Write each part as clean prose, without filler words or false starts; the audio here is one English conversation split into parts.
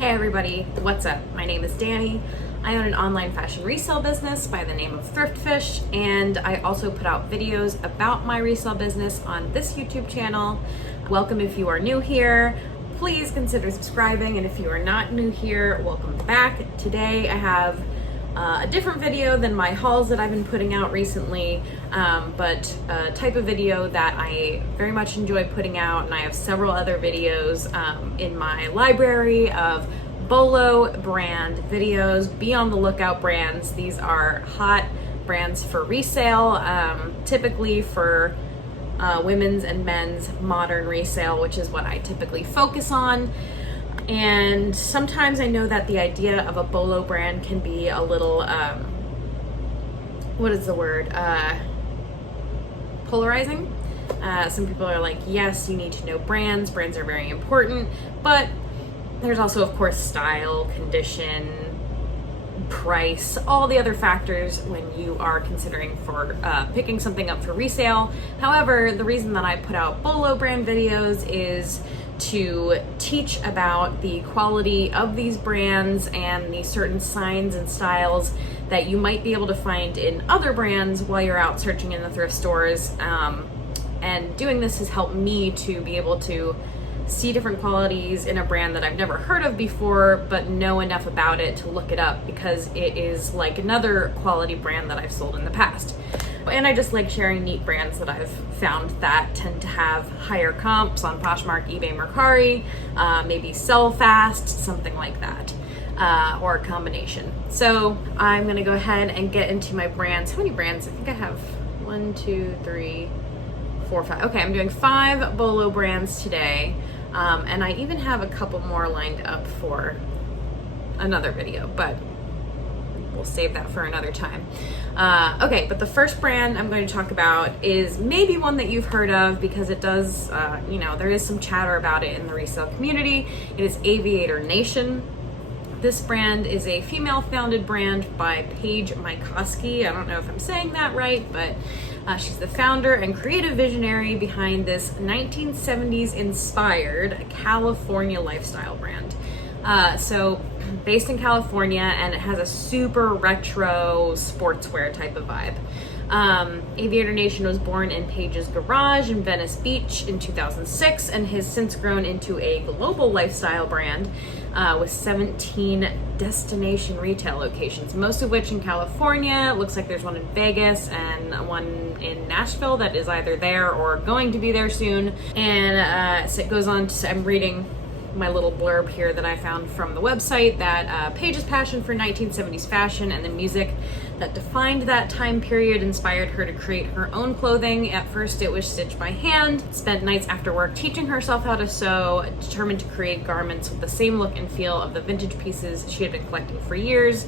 Hey everybody, what's up? My name is Danny. I own an online fashion resale business by the name of Thrift, and I also put out videos about my resale business on this YouTube channel. Welcome if you are new here. Please consider subscribing, and if you are not new here, welcome back. Today I have a different video than my hauls that I've been putting out recently, but a type of video that I very much enjoy putting out, and I have several other videos in my library of BOLO brand videos. Be on the lookout brands. These are hot brands for resale, typically for women's and men's modern resale, which is what I typically focus on. And sometimes I know that the idea of a BOLO brand can be a little, what is the word? Polarizing. Some people are like, yes, you need to know brands. Brands are very important. But there's also, of course, style, condition, price, all the other factors when you are considering for picking something up for resale. However, the reason that I put out BOLO brand videos is to teach about the quality of these brands and the certain signs and styles that you might be able to find in other brands while you're out searching in the thrift stores. And doing this has helped me to be able to see different qualities in a brand that I've never heard of before, but know enough about it to look it up, because it is like another quality brand that I've sold in the past. And I just like sharing neat brands that I've found that tend to have higher comps on Poshmark, eBay, Mercari, maybe sell fast, something like that, or a combination. So I'm gonna go ahead and get into my brands. How many brands? I think I have 1, 2, 3, 4, 5. Okay, I'm doing 5 BOLO brands today. And I even have a couple more lined up for another video, but we'll save that for another time. Okay, but the first brand I'm going to talk about is maybe one that you've heard of, because it does, there is some chatter about it in the resale community. It is Aviator Nation. This brand is a female-founded brand by Paige Mykoski. I don't know if I'm saying that right, but she's the founder and creative visionary behind this 1970s inspired California lifestyle brand. So based in California, and it has a super retro sportswear type of vibe. Aviator Nation was born in Paige's garage in Venice Beach in 2006 and has since grown into a global lifestyle brand with 17 destination retail locations, most of which in California. It looks like there's one in Vegas and one in Nashville that is either there or going to be there soon. And so it goes on to, I'm reading my little blurb here that I found from the website, that Paige's passion for 1970s fashion and the music that defined that time period inspired her to create her own clothing. At first it was stitched by hand, spent nights after work teaching herself how to sew, determined to create garments with the same look and feel of the vintage pieces she had been collecting for years.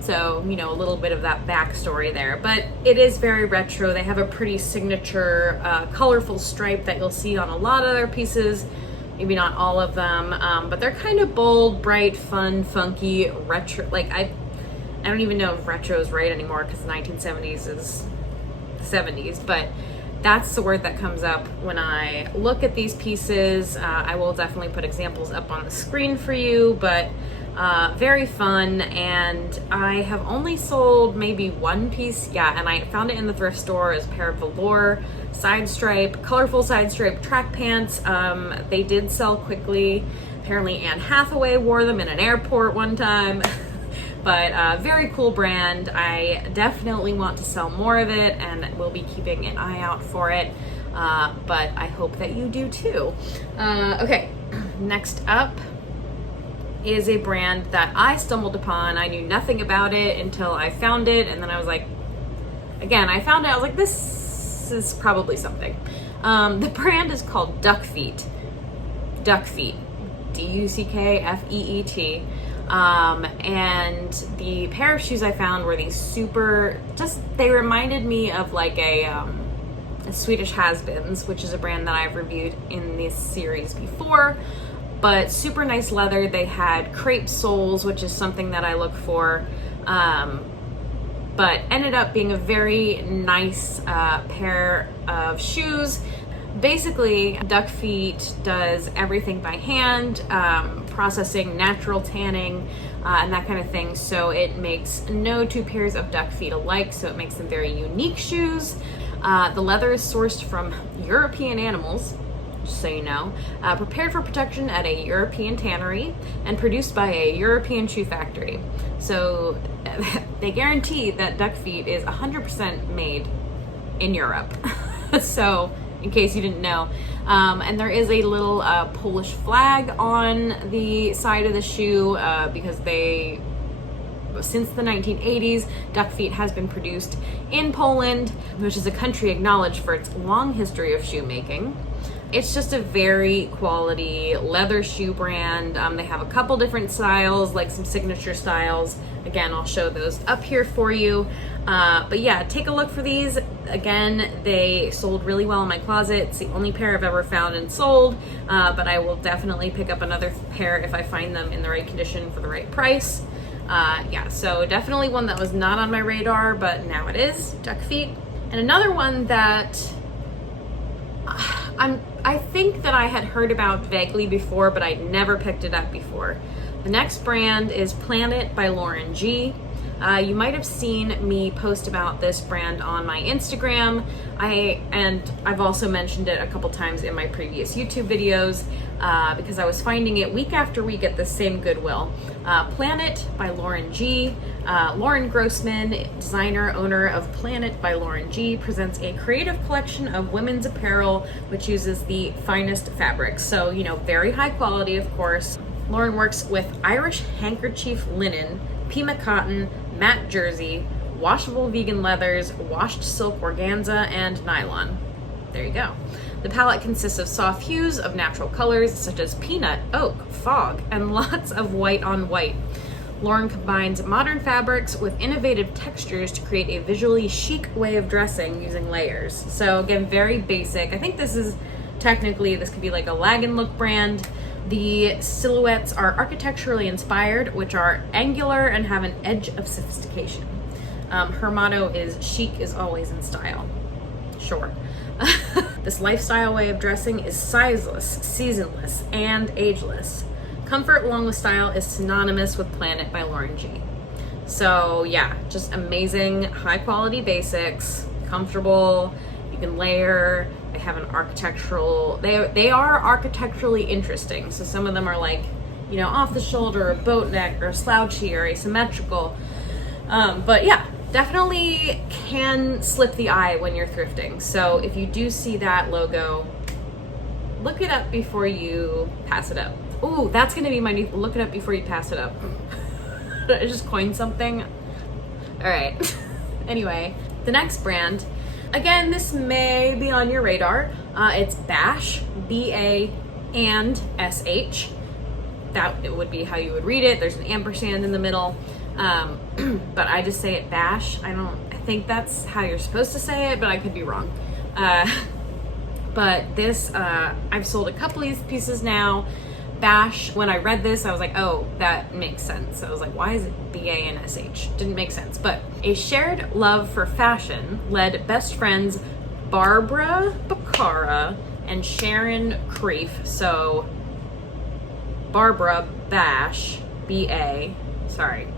So, a little bit of that backstory there, but it is very retro. They have a pretty signature colorful stripe that you'll see on a lot of their pieces. Maybe not all of them, but they're kind of bold, bright, fun, funky, retro. Like I don't even know if retro is right anymore, because the 1970s is the 70s, but that's the word that comes up when I look at these pieces. I will definitely put examples up on the screen for you, but very fun. And I have only sold maybe one piece, and I found it in the thrift store as a pair of velour colorful side stripe track pants. They did sell quickly. Apparently Anne Hathaway wore them in an airport one time. But very cool brand. I definitely want to sell more of it, and we'll be keeping an eye out for it. But I hope that you do too. Okay, next up is a brand that I stumbled upon. I knew nothing about it until I found it, and then I was like, I found it, I was like, this is probably something. The brand is called Duck Feet. D-U-C-K-F-E-E-T. And the pair of shoes I found were these they reminded me of like a Swedish Has-Beens, which is a brand that I've reviewed in this series before, but super nice leather. They had crepe soles, which is something that I look for, but ended up being a very nice pair of shoes. Basically, Duck Feet does everything by hand, processing, natural tanning, and that kind of thing. So it makes no two pairs of duck feet alike, so it makes them very unique shoes. The leather is sourced from European animals, just so you know, prepared for production at a European tannery and produced by a European shoe factory. So they guarantee that duck feet is 100% made in Europe. So in case you didn't know. And there is a little Polish flag on the side of the shoe because since the 1980s, duck feet has been produced in Poland, which is a country acknowledged for its long history of shoemaking. It's just a very quality leather shoe brand. They have a couple different styles, like some signature styles. Again, I'll show those up here for you. But yeah, take a look for these. Again, they sold really well in my closet. It's the only pair I've ever found and sold, but I will definitely pick up another pair if I find them in the right condition for the right price. Yeah, so definitely one that was not on my radar, but now it is, duck feet. And another one that I think that I had heard about vaguely before, but I never picked it up before. The next brand is Planet by Lauren G. You might have seen me post about this brand on my Instagram. I've also mentioned it a couple times in my previous YouTube videos because I was finding it week after week at the same Goodwill. Planet by Lauren G. Lauren Grossman, designer, owner of Planet by Lauren G, presents a creative collection of women's apparel which uses the finest fabrics. So, you know, very high quality, of course. Lauren works with Irish handkerchief linen, Pima cotton, matte jersey, washable vegan leathers, washed silk organza, and nylon. There you go. The palette consists of soft hues of natural colors such as peanut, oak, fog, and lots of white on white. Lauren combines modern fabrics with innovative textures to create a visually chic way of dressing using layers. So again, very basic. I think this could be like a lag and look brand. The silhouettes are architecturally inspired, which are angular and have an edge of sophistication. Her motto is chic is always in style. Sure. This lifestyle way of dressing is sizeless, seasonless, and ageless. Comfort along with style is synonymous with Planet by Lauren G. So yeah, just amazing, high quality basics, comfortable, you can layer. They have an architectural, they are architecturally interesting. So some of them are like, you know, off the shoulder, or boat neck, or slouchy, or asymmetrical. But yeah, definitely can slip the eye when you're thrifting. So if you do see that logo, look it up before you pass it up. Ooh, that's gonna be my new, look it up before you pass it up. I just coined something. All right. Anyway, the next brand, again, this may be on your radar. It's Bash, B-A and S-H. That it would be how you would read it. There's an ampersand in the middle. But I just say it Bash. I think that's how you're supposed to say it, but I could be wrong. But this, I've sold a couple of these pieces now. Bash, when I read this, I was like, oh, that makes sense. I was like, why is it B-A and S-H? Didn't make sense. But a shared love for fashion led best friends Barbara Baccara and Sharon Creef. So Barbara Bash, B-A, sorry.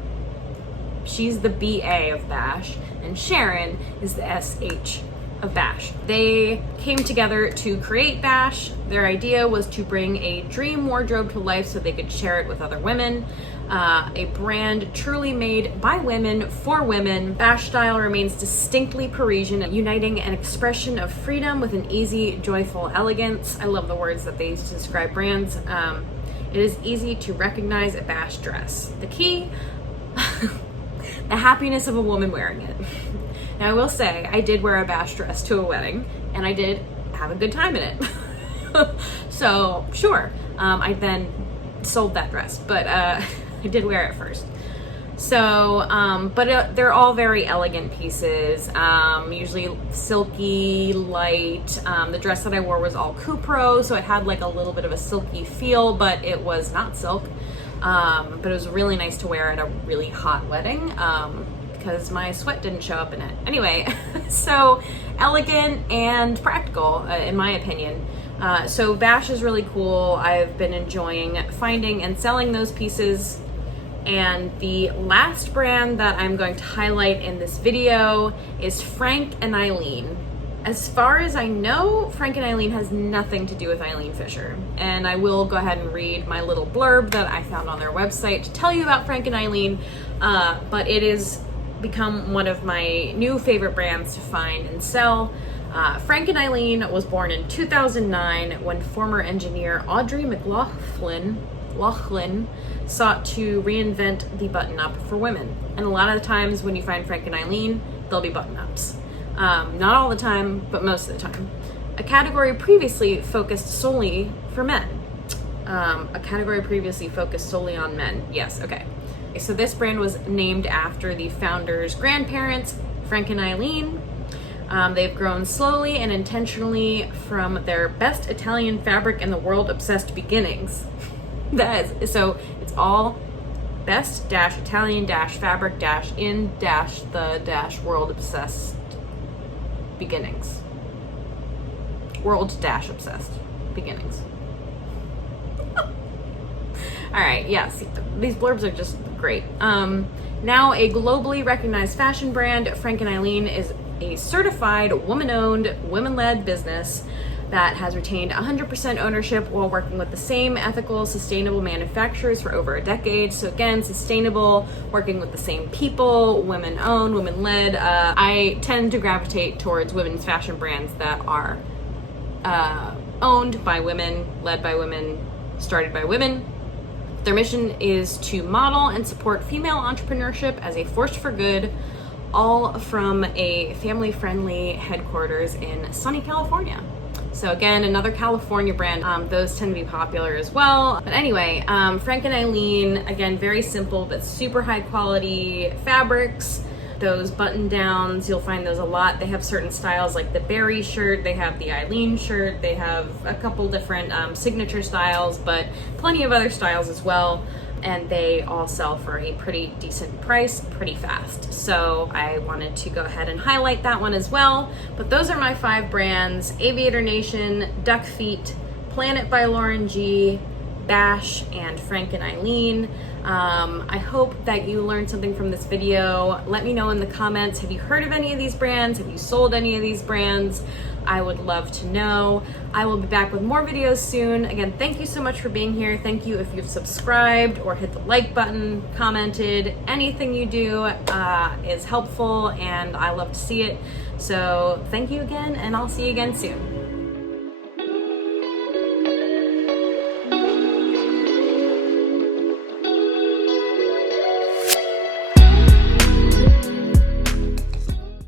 She's the B-A of Bash, and Sharon is the S-H of Bash. They came together to create Bash. Their idea was to bring a dream wardrobe to life so they could share it with other women. A brand truly made by women for women. Bash style remains distinctly Parisian, uniting an expression of freedom with an easy, joyful elegance. I love the words that they use to describe brands. It is easy to recognize a Bash dress. The key, the happiness of a woman wearing it. Now, I will say, I did wear a Bash dress to a wedding, and I did have a good time in it. So, sure, I then sold that dress, but I did wear it first. So, but they're all very elegant pieces, usually silky, light. The dress that I wore was all Cupro, so it had like a little bit of a silky feel, but it was not silk. But it was really nice to wear at a really hot wedding. Because my sweat didn't show up in it. Anyway, so elegant and practical, in my opinion. So Bash is really cool. I've been enjoying finding and selling those pieces. And the last brand that I'm going to highlight in this video is Frank and Eileen. As far as I know, Frank and Eileen has nothing to do with Eileen Fisher. And I will go ahead and read my little blurb that I found on their website to tell you about Frank and Eileen. But it has become one of my new favorite brands to find and sell. Frank and Eileen was born in 2009 when former engineer Audrey McLaughlin sought to reinvent the button-up for women. And a lot of the times when you find Frank and Eileen, they'll be button-ups. Not all the time, but most of the time. A category previously focused solely for men. A category previously focused solely on men. Yes, okay. So this brand was named after the founders' grandparents, Frank and Eileen. They've grown slowly and intentionally from their best Italian fabric in the world obsessed beginnings. So it's all best Italian fabric in the world obsessed beginnings. World obsessed beginnings. All right, yes, these blurbs are just great. Now a globally recognized fashion brand, Frank and Eileen is a certified woman-owned, women-led business that has retained 100% ownership while working with the same ethical, sustainable manufacturers for over a decade. So again, sustainable, working with the same people, women-owned, women-led. I tend to gravitate towards women's fashion brands that are owned by women, led by women, started by women. Their mission is to model and support female entrepreneurship as a force for good, all from a family-friendly headquarters in sunny California. So again, another California brand. Those tend to be popular as well. But anyway, Frank and Eileen, again, very simple but super high quality fabrics. Those button downs, you'll find those a lot. They have certain styles like the berry shirt, they have the Eileen shirt, they have a couple different signature styles, but plenty of other styles as well. And they all sell for a pretty decent price, pretty fast. So I wanted to go ahead and highlight that one as well. But those are my 5 brands: Aviator Nation, Duck Feet, Planet by Lauren G, Bash, and Frank and Eileen. I hope that you learned something from this video. Let me know in the comments, have you heard of any of these brands? Have you sold any of these brands? I would love to know. I will be back with more videos soon. Again, thank you so much for being here. Thank you if you've subscribed or hit the like button, commented. Anything you do is helpful and I love to see it. So thank you again, and I'll see you again soon.